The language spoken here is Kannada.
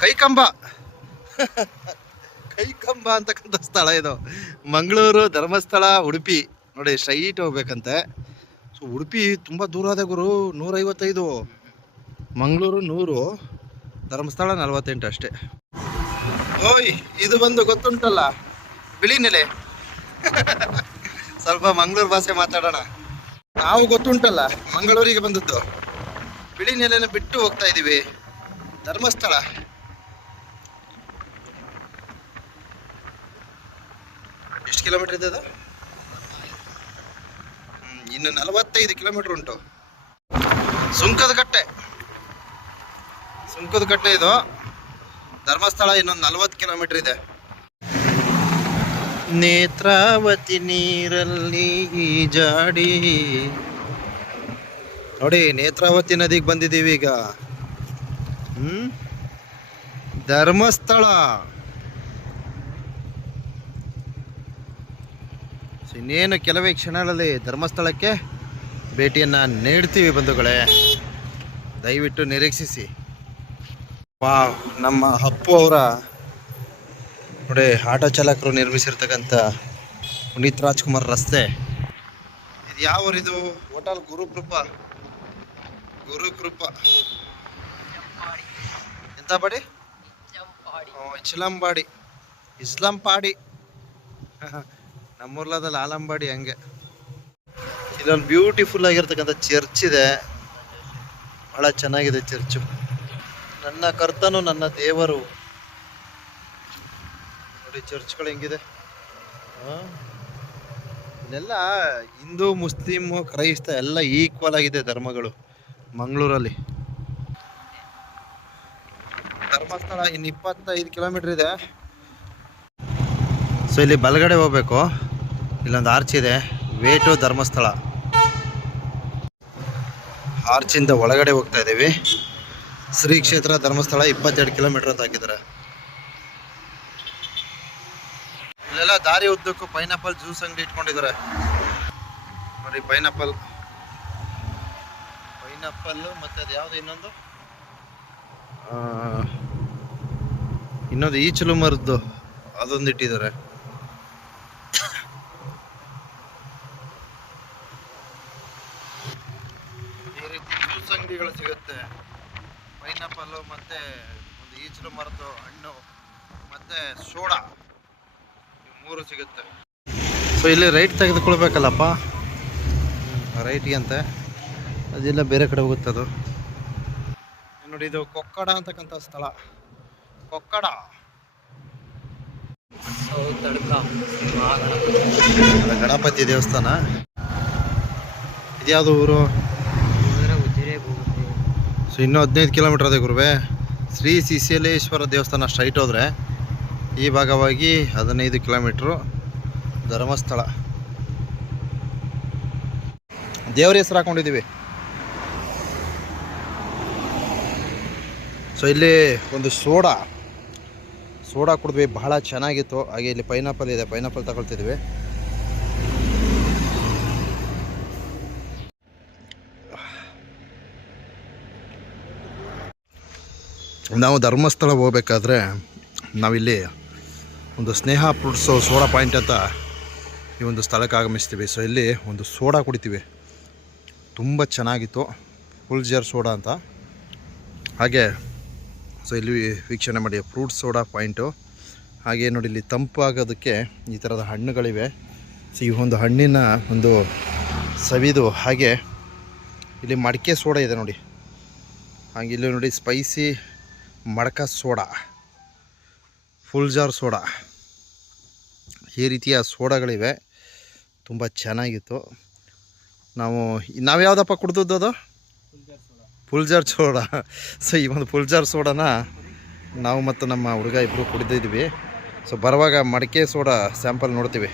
ಕೈಕಂಬ ಕೈಕಂಬ ಅಂತಕ್ಕಂಥ ಸ್ಥಳ ಇದು. ಮಂಗಳೂರು, ಧರ್ಮಸ್ಥಳ, ಉಡುಪಿ ನೋಡಿ ಸ್ಟ್ರೈಟ್ ಹೋಗ್ಬೇಕಂತೆ. ಸೊ ಉಡುಪಿ ತುಂಬ ದೂರ ಅದ ಗುರು, 155. ಮಂಗಳೂರು 100, ಧರ್ಮಸ್ಥಳ 48 ಅಷ್ಟೇ. ಓಯ್ ಇದು ಬಂದು ಗೊತ್ತುಂಟಲ್ಲ ಬಿಳಿ ನೆಲೆ. ಸ್ವಲ್ಪ ಮಂಗಳೂರು ಭಾಷೆ ಮಾತಾಡೋಣ. ನಾವು ಗೊತ್ತುಂಟಲ್ಲ ಮಂಗಳೂರಿಗೆ ಬಂದದ್ದು, ಬಿಳಿ ನೆಲೆನ ಬಿಟ್ಟು ಹೋಗ್ತಾ ಇದ್ದೀವಿ ಧರ್ಮಸ್ಥಳ. ಎಷ್ಟು ಕಿಲೋಮೀಟರ್ ಇದೆ ಅದು? ಇನ್ನು 45 ಕಿಲೋಮೀಟರ್ ಉಂಟು. ಸುಂಕದ ಕಟ್ಟೆ ಇದು. ಧರ್ಮಸ್ಥಳ ಇನ್ನೊಂದು 40 ಕಿಲೋಮೀಟರ್ ಇದೆ. ನೇತ್ರಾವತಿ ನೀರಲ್ಲಿ ಈಜಾಡಿ ನೋಡಿ, ನೇತ್ರಾವತಿ ನದಿಗೆ ಬಂದಿದ್ದೀವಿ ಈಗ. ಧರ್ಮಸ್ಥಳ ಇನ್ನೇನು ಕೆಲವೇ ಕ್ಷಣಗಳಲ್ಲಿ ಧರ್ಮಸ್ಥಳಕ್ಕೆ ಭೇಟಿಯನ್ನು ನೀಡ್ತೀವಿ ಬಂಧುಗಳೇ, ದಯವಿಟ್ಟು ನಿರೀಕ್ಷಿಸಿ. ನಮ್ಮ ಅಪ್ಪು ಅವರ ನೋಡಿ ಆಟೋ ಚಾಲಕರು ನಿರ್ಮಿಸಿರ್ತಕ್ಕಂಥ ಪುನೀತ್ ರಾಜ್ಕುಮಾರ್ ರಸ್ತೆ ಇದು. ಯಾವ ಊರಿದು? ಹೋಟೆಲ್ ಗುರುಕೃಪ. ಎಂತ ಬಾಡಿ? ಇಸ್ಲಾಂಪಾಡಿ. ನಮ್ಮೂರ್ಲದಲ್ಲಿ ಆಲಂಬಾಡಿ. ಹಂಗೆ ಇಲ್ಲೊಂದು ಬ್ಯೂಟಿಫುಲ್ ಆಗಿರ್ತಕ್ಕಂಥ ಚರ್ಚ್ ಇದೆ, ಬಹಳ ಚೆನ್ನಾಗಿದೆ ಚರ್ಚು. ನನ್ನ ಕರ್ತನು ನನ್ನ ದೇವರು. ನೋಡಿ ಚರ್ಚ್ಗಳು ಹೆಂಗಿದೆ. ಇಲ್ಲೆಲ್ಲ ಹಿಂದೂ, ಮುಸ್ಲಿಮ್, ಕ್ರೈಸ್ತ ಎಲ್ಲ ಈಕ್ವಲ್ ಆಗಿದೆ ಧರ್ಮಗಳು ಮಂಗಳೂರಲ್ಲಿ. ಧರ್ಮಸ್ಥಳ ಇನ್ನು 25 ಕಿಲೋಮೀಟರ್ ಇದೆ. ಸೊ ಇಲ್ಲಿ ಬಲಗಡೆ ಹೋಗ್ಬೇಕು, ಇಲ್ಲೊಂದು ಆರ್ಚ್ ಇದೆ, ವೇ ಟು ಧರ್ಮಸ್ಥಳ. ಆರ್ಚಿಂದ ಒಳಗಡೆ ಹೋಗ್ತಾ ಇದ್ದೀವಿ. ಶ್ರೀ ಕ್ಷೇತ್ರ ಧರ್ಮಸ್ಥಳ 22 ಕಿಲೋಮೀಟರ್ ಅಂತ ಹಾಕಿದ್ದಾರೆ. ಇಲ್ಲೆಲ್ಲ ದಾರಿ ಉದ್ದಕ್ಕೂ ಪೈನಾಪಲ್ ಜ್ಯೂಸ್ ಅಂಗಡಿ ಇಟ್ಕೊಂಡಿದ್ದಾರೆ ನೋಡಿ. ಪೈನಾಪಲ್ ಮತ್ತೆ ಅದು ಯಾವುದು ಇನ್ನೊಂದು ಈಚಲು ಮರದ್ದು ಅದೊಂದು ಇಟ್ಟಿದ್ದಾರೆ. ಈ ರೀತಿ ಜ್ಯೂಸ್ ಅಂಗಡಿಗಳು ಸಿಗುತ್ತೆ. ಪೈನಾಪಲ್ಲು ಮತ್ತೆ ಒಂದು ಈಚಲು ಮರದ್ದು ಹಣ್ಣು ಮತ್ತೆ ಸೋಡಾ, 3 ಸಿಗುತ್ತೆ. ಸೊ ಇಲ್ಲಿ ರೈಟ್ ತೆಗೆದುಕೊಳ್ಬೇಕಲ್ಲಪ್ಪ, ರೈಟ್ಗೆ ಅಂತೆ. ಅದೆಲ್ಲ ಬೇರೆ ಕಡೆ ಹೋಗುತ್ತೆ ಅದು. ನೋಡಿ ಇದು ಕೊಕ್ಕಡ ಅಂತಕ್ಕಂಥ ಸ್ಥಳ. ಕೊಕ್ಕಡ ಗಣಪತಿ ದೇವಸ್ಥಾನ. ಇದ್ಯಾವುದು ಊರು? ಸೊ ಇನ್ನೂ 15 ಕಿಲೋಮೀಟರ್ ಅದೇ ಗುರುವೆ. ಶ್ರೀ ಸಿಸಲೇಶ್ವರ ದೇವಸ್ಥಾನ ಸ್ಟ್ರೈಟ್ ಹೋದರೆ ಈ ಭಾಗವಾಗಿ 15 ಕಿಲೋಮೀಟ್ರು ಧರ್ಮಸ್ಥಳ. ದೇವ್ರ ಹೆಸರು ಹಾಕೊಂಡಿದ್ದೀವಿ. ಸೊ ಇಲ್ಲಿ ಒಂದು ಸೋಡಾ ಕುಡಿದ್ವಿ, ಬಹಳ ಚೆನ್ನಾಗಿತ್ತು. ಹಾಗೆ ಇಲ್ಲಿ ಪೈನಾಪಲ್ ಇದೆ, ಪೈನಾಪಲ್ ತಗೊಳ್ತಿದ್ವಿ. ನಾವು ಧರ್ಮಸ್ಥಳ ಹೋಗ್ಬೇಕಾದ್ರೆ ನಾವಿಲ್ಲಿ ಒಂದು ಸ್ನೇಹ ಫ್ರೂಟ್ಸು ಸೋಡಾ ಪಾಯಿಂಟ್ ಅಂತ ಈ ಒಂದು ಸ್ಥಳಕ್ಕೆ ಆಗಮಿಸ್ತೀವಿ. ಸೊ ಇಲ್ಲಿ ಒಂದು ಸೋಡಾ ಕುಡಿತೀವಿ, ತುಂಬ ಚೆನ್ನಾಗಿತ್ತು. ಫುಲ್ ಜಾರ್ ಸೋಡಾ ಅಂತ. ಹಾಗೆ ಸೊ ಇಲ್ಲಿ ವೀಕ್ಷಣೆ ಮಾಡಿ ಫ್ರೂಟ್ ಸೋಡಾ ಪಾಯಿಂಟು. ಹಾಗೆ ನೋಡಿ ಇಲ್ಲಿ ತಂಪಾಗೋದಕ್ಕೆ ಈ ಥರದ ಹಣ್ಣುಗಳಿವೆ. ಸೊ ಈ ಒಂದು ಹಣ್ಣಿನ ಒಂದು ಸವಿದು. ಹಾಗೆ ಇಲ್ಲಿ ಮಡಿಕೆ ಸೋಡಾ ಇದೆ ನೋಡಿ. ಹಾಗೆ ಇಲ್ಲಿ ನೋಡಿ ಸ್ಪೈಸಿ ಮಡಕ ಸೋಡಾ, ಫುಲ್ ಜಾರ್ ಸೋಡಾ, ಈ ರೀತಿಯ ಸೋಡಾಗಳಿವೆ. ತುಂಬ ಚೆನ್ನಾಗಿತ್ತು. ನಾವು ಯಾವುದಪ್ಪ ಕುಡ್ದದ್ದು? ಅದು ಫುಲ್ ಜಾರ್ ಸೋಡಾ. ಸೊ ಈ ಒಂದು ಫುಲ್ ಜಾರ್ ಸೋಡಾನ ನಾವು ಮತ್ತು ನಮ್ಮ ಹುಡುಗ ಇಬ್ಬರು ಕುಡಿದಿದ್ವಿ. ಸೊ ಬರುವಾಗ ಮಡಿಕೆ ಸೋಡಾ ಸ್ಯಾಂಪಲ್ ನೋಡ್ತೀವಿ.